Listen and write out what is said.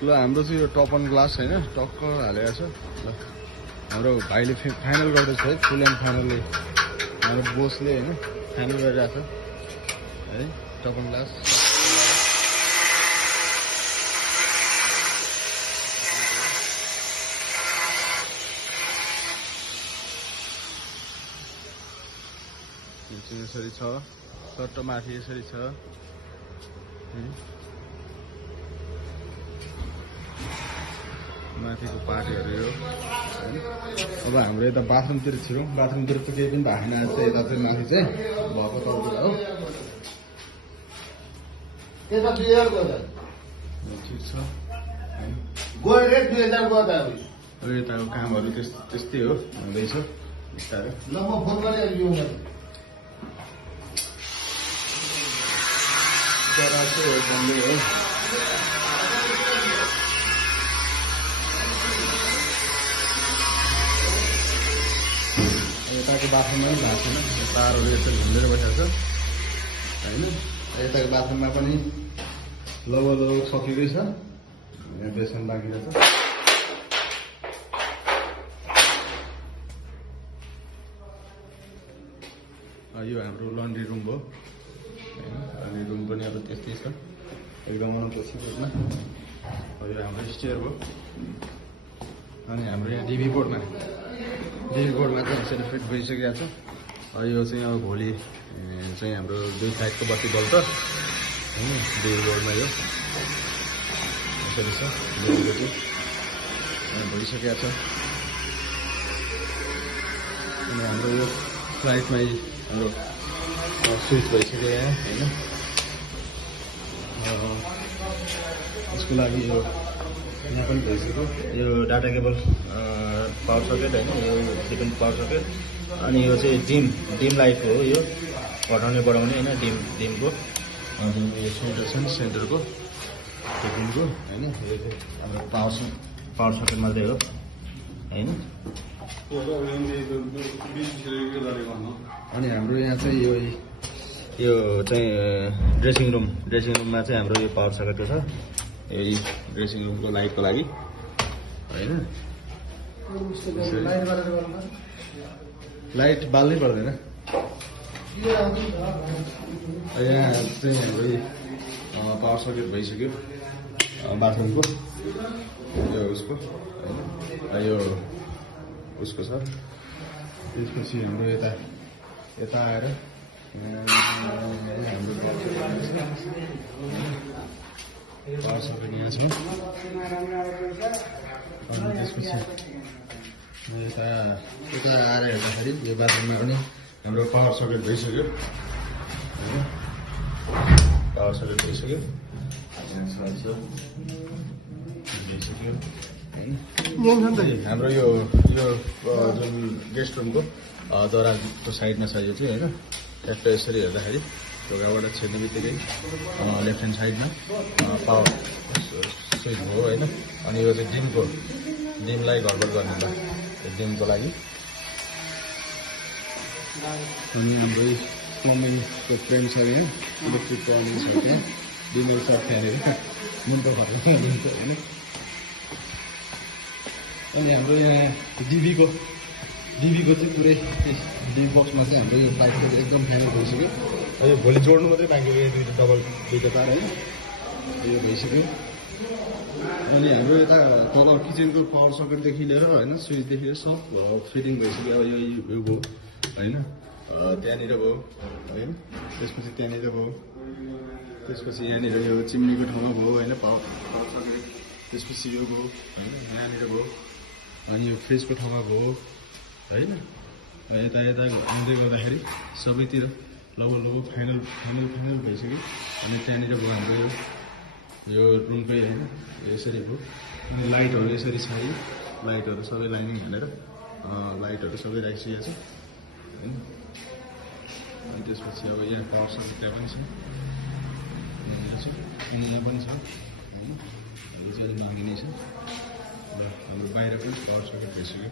ल हाम्रो चाहिँ यो टप अन ग्लास हैन टक्क हालेको छ ल हाम्रो भाइले फाइनल गर्दैछ है फुल एन्ड फाइनलले हाम्रो बोसले हैन फाइनल गरिरहेको छ है टप अन ग्लास यसरी छ चट्ट माथि यसरी छ माथिको पार्टीहरू यो अब हाम्रो यता बाथरुमतिर छिरौँ बाथरुमतिर त केही पनि भएको छैन आज चाहिँ यता चाहिँ माथि चाहिँ भएको तलतिर हो ठिक छ अब यताको कामहरू त्यस्तै हो हुँदैछ बिस्तारै यताको बाथरुममा पनि भएको छैन तारहरू यसरी झुन्डेर बसेको छ होइन यताको बाथरुममा पनि लगभग सकिँदै छ यहाँ बेसन बाँकी रहेछ यो हाम्रो लन्ड्री रुम हो लन्ड्री रुम पनि अब त्यस्तै छ एकदम अनपेक्षितमा यो हाम्रो स्टेयर हो अनि हाम्रो यहाँ डिभी बोर्डमा चाहिँ यसरी फिट भइसकेको छ यो चाहिँ अब भोलि चाहिँ हाम्रो दुई साइडको बत्ती बल्छ होइन डिभी बोर्डमा यो यसरी छ भइसकेको छ अनि हाम्रो यो फ्लाइटमै हाम्रो स्विच भइसक्यो यहाँ होइन यसको लागि यो यहाँ पनि भइसक्यो यो डाटा केबल पावर सकेट होइन यो सेकेन्ड पावर सकेट अनि यो चाहिँ डिम लाइट हो यो घटाउने बढाउने होइन डिमको अनि यो सेन्टर छ नि सेन्टरको टेकिङको होइन यो चाहिँ हाम्रो पावर सकेट मात्रै हो होइन अनि हाम्रो यहाँ चाहिँ यो चाहिँ ड्रेसिङ रुममा चाहिँ हाम्रो यो पावर सकेटको छ यो ड्रेसिङ रुमको लाइटको लागि होइन लाइट बाल्नै पर्दैन यहाँ चाहिँ हाम्रो पावर सकेट भइसक्यो बाथरुमको यो उसको होइन यो उसको छ त्यसपछि हाम्रो यता आएर हाम्रो पावर सकेट यहाँ छ अनि त्यसपछि यता आएर हेर्दाखेरि यो बाथरुममा पनि हाम्रो पावर सकेट भइसक्यो होइन पावर सकेट भइसक्यो हाम्रो यो जुन गेस्ट रुमको दराजको साइडमा छ यो चाहिँ होइन ट्याक्क यसरी हेर्दाखेरि ढोकाबाट छिर्ने बित्तिकै लेफ्ट ह्यान्ड साइडमा पावर स्विच हो होइन अनि यो चाहिँ डिमलाई घरबाट गर्ने ल डिमको लागि अनि हाम्रो प्लम्बिङको फ्रेम छ यहाँ इलेक्ट्रिक प्लम्बिङ छ त्यहाँ डिमल छ त्यहाँनिर मुन्टो घरमा दिन्छ होइन अनि हाम्रो यहाँ डिभीको चाहिँ पुरै डिभी बक्समा चाहिँ हाम्रो यो पाइपको एकदम फाइनल भइसक्यो यो भोलि जोड्नु मात्रै बाँकी यो दुईवटा तार है यो भइसक्यो अनि हाम्रो यता तल किचनको पावर सकेटदेखि लिएर होइन स्विचदेखि लिएर सब फिटिङ भइसक्यो अब यो भयो होइन त्यहाँनिर भयो होइन त्यसपछि त्यहाँनिर भयो त्यसपछि यहाँनिर यो चिम्नीको ठाउँमा भयो होइन पावर सकेट त्यसपछि यो भयो होइन यहाँनिर भयो अनि यो फ्रिजको ठाउँमा भयो होइन यता आउँदै गर्दाखेरि सबैतिर लगभग फाइनल भइसक्यो अनि त्यहाँनिर भयो हाम्रो यो रुमकै होइन यसरी भयो अनि लाइटहरू यसरी छ है लाइटहरू सबै लाइनिङ हालेर लाइटहरू सबै राखिसकेको छ होइन अनि त्यसपछि अब यहाँ पावर सकेट त्यहाँ पनि छ अनि यहाँ पनि छ होइन यो चाहिँ अलिक बाँकी नै छ ल हाम्रो बाहिर पनि पावर सकेट भइसक्यो